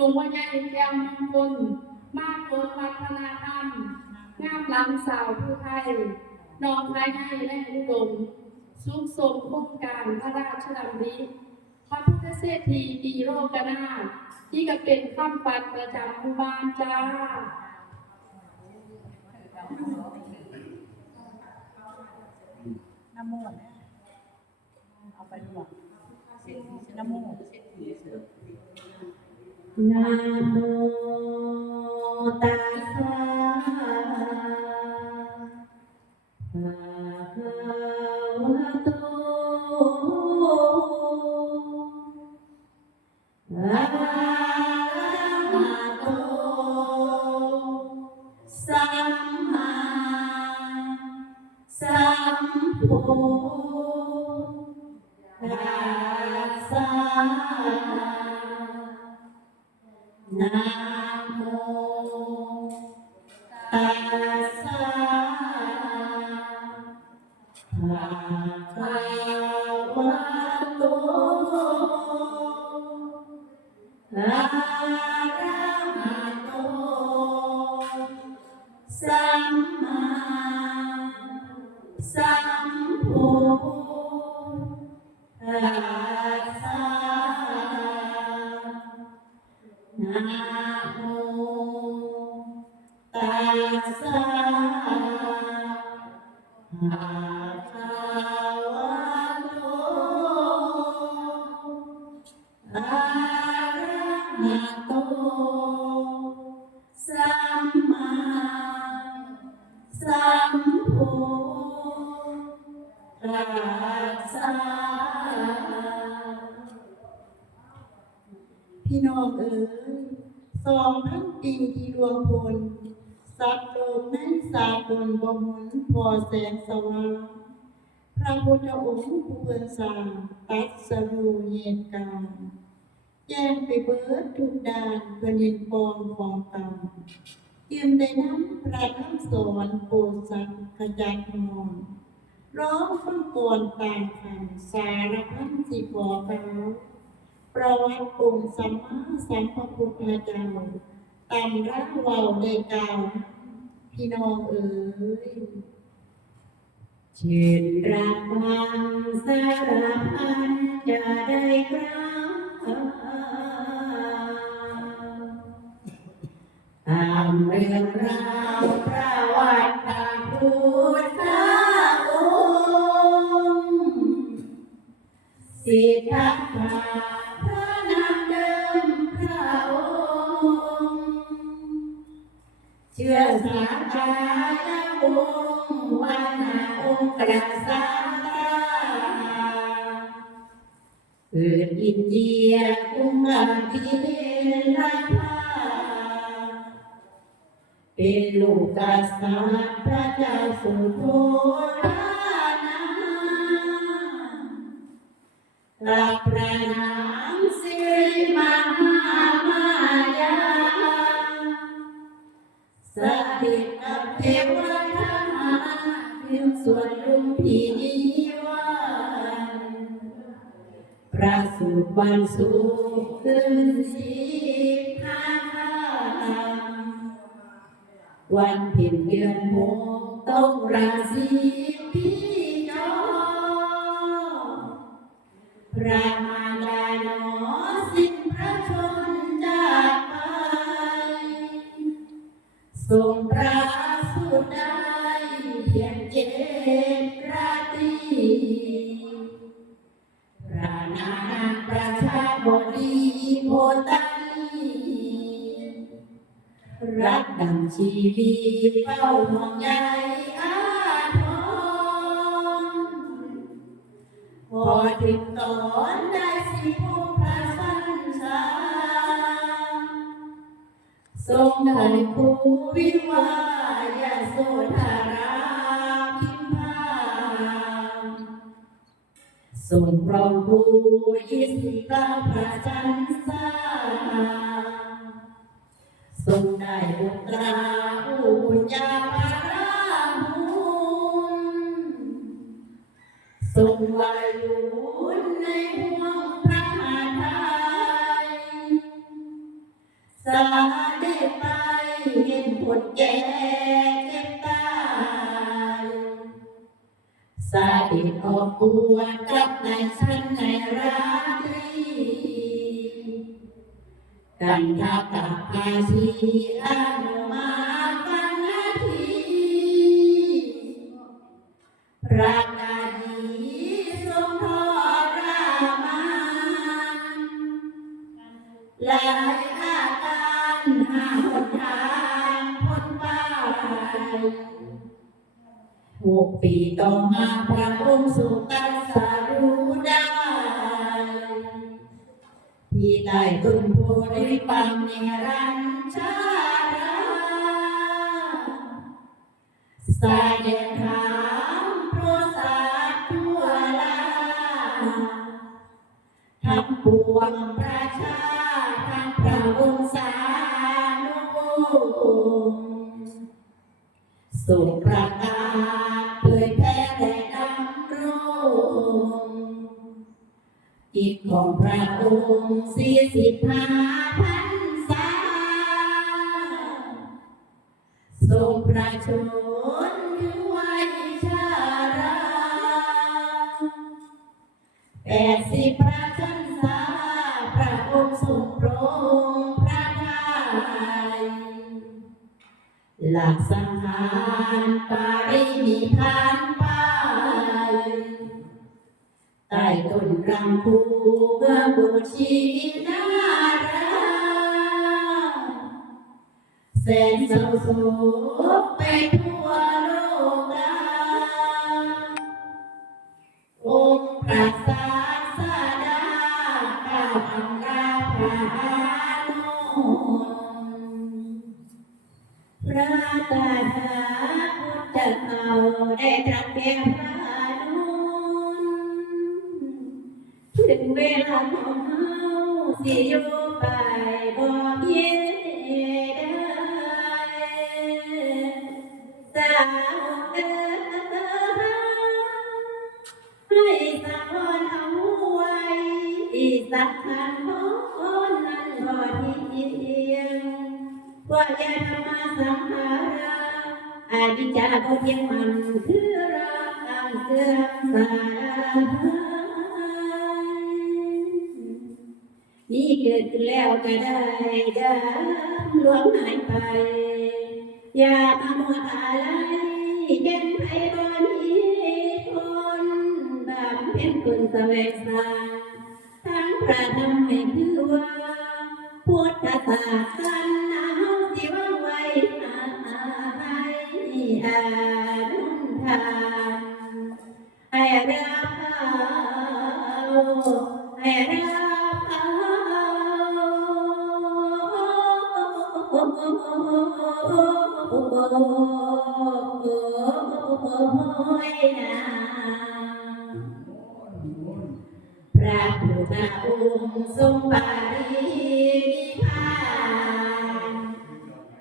ลุงว่าใหญ่แก้วมงคลมากโกวัฒนธรรมงามล้ำสาวผู้ไทยน้องไทยให้และอุดมสุขสมโครงการพระราชดำริพระพุทธเศรษฐีปีโรกนาที่ก็เป็นข้ามปัดประจำหมู่บ้านจ้าน้ำโมนเอาไปดีกว่าน้ำโมด นะโมตัส สัมมาสัมพุทธัสสะนะโมตัสสะ พี่น้องเอ๋ยสองพันปีที่รวมพลสัตว์โลกในสากลบ่หมุนพอแสงสว่างพระพุทธองค์ผู้เพิ่นสร้างตัดสรูเหตุการแจ้งไปเบิดทุกดานเพื่อเห็นปองของกรรมเตรียมได้นำพระคำสอนโปรดสัตว์ขจัดมอนร้องฟังก่อนต่างขันสารพันสิบอเก้า ประวัติองค์สัมมาสัมพุทธเจ้าตำรักเวาได้กาวพี่น้องเอ๋ยจิตรักพังสารพันจะได้กล่าวตามเรื่องราวประวัติพระพุทธ องค์กษัตริย์เกิดอินเดียกุ้งมารพิเรนราภาเป็นลูกกษัตริย์พระเจ้าสุโธรานารับพระนามสิริมหามายาสถิตกับเทว วันสุขขึ้นสีห้าค่ำวันเพ็ญเดือนหกต้องราศีพี่น้องพระ ชีวิตเฝ้าห่วงใยอาทรพอถึงตอนได้สิภูพระสัญชาทรงได้ผู้วิวายาโสธาราพิมพามทรงพร้อมผู้ยินกล่าวพระจันทร์ ได้บุตราอุปญาภาราหุนทรงไว้บุญในห่วงพระหาไทยาได้ไปเห็นคนแก่เจ็บตายสาเด็จออกบวชกับนายชั้นนายราต กันทากับภาชีอันมาฟังนาทีพระกาลีทรงทรามานหลายอาการหาหนทางพ้นไปหกปีต่อมาพระองค์ทรงตรั ที่ใต้ต้นโพธิปังเนรัญชาราสายเดินทางโปรดสาททั่วลาทั้งปวงประชาทั้งพระวงศานุวงศ์ส่งประก พระองค์สี่สิบห้าพันษาทรงประชน ต้นรังคูเมื่อบุชีนาราแสนเศร้าโศกไปทั่วโลกาองค์พระศาสดาก้าวอังราพระนนพระตา สักคันคนนั้นบ่เที่ยงว่าญาธรรมาสังขาราอาดิจจาก็เพียงมันคือรักอันเสื่อมสายนี่เกิดแล้วก็ได้ดับลวงหายไป อย่ามามัวอะไรเป็นไผบ่มีคนบำเพ็ญคุณแสวงสราง พระธรรมให้คือว่าพุทธศาสนาสิว่างไว้อาให้อาดุนทานให้รับเอาให้รับเอาโอ้ยนะพ ระพุทธองค์ทรงปาริพาน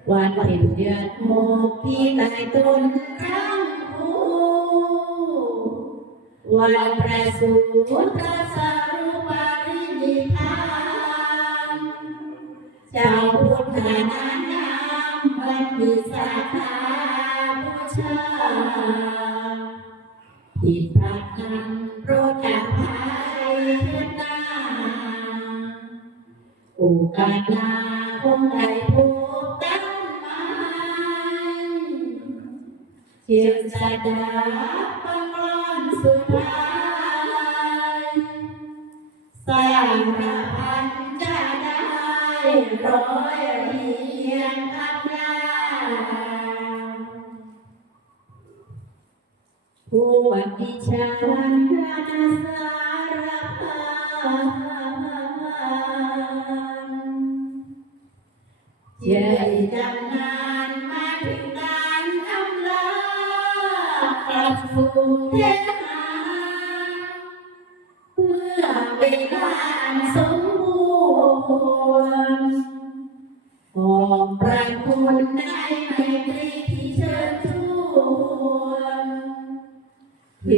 วันเพ็ญเดือนหกที่ใต้ต้นรังคูวันประสูติตรัสรุปารินิพพานเจ้าพุทธนา กาน้าคงได้พบกันม่เชียงสดาปังร้อนสุดท้ายสร้างประพันธ์จะได้ร้อยเรียงคำลาผู้วัดิฉันพระนาสารพัน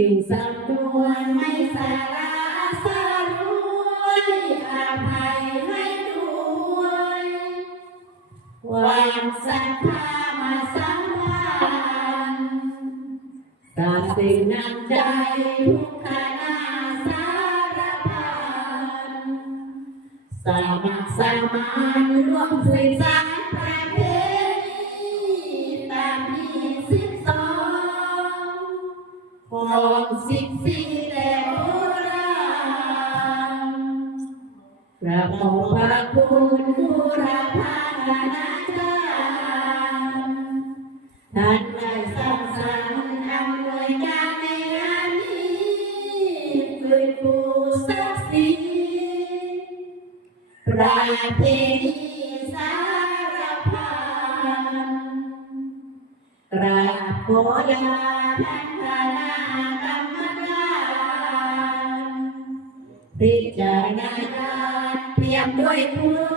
ถึงสำนวนไม่สาระสารวยอาภัยให้ด้วยความศรัทธามาสัมพันธ์สาบสิ่งนำใจทุกขณะสารพันสามัครสมานรวมสืบสานประเพณี ของสิบสี่แต่โบราณระขอบพระคุณผู้รับพานาจารย์ท่านได้สร้างสรรค์อำนวยการในงานนี้ฟื้นฟูศักดิ์ศรีประเพณีสารพันกราบขอลาท่าน พิจารณาเพียงด้วยคุ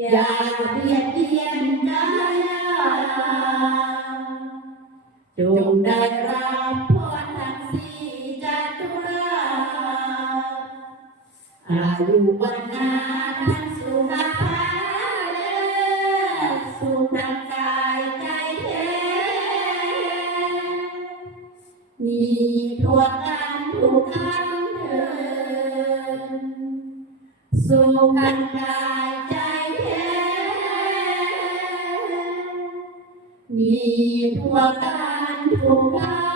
อย่าเบียดเบียนกายจงได้รับพรทั้งสี่จัตุราอายุวันนาท่านสุขภาพแลสุขทางกายใจแท้มีทั่วกันทุกท่านเถิดสุขทางกาย มีพวกการเถิดจบแ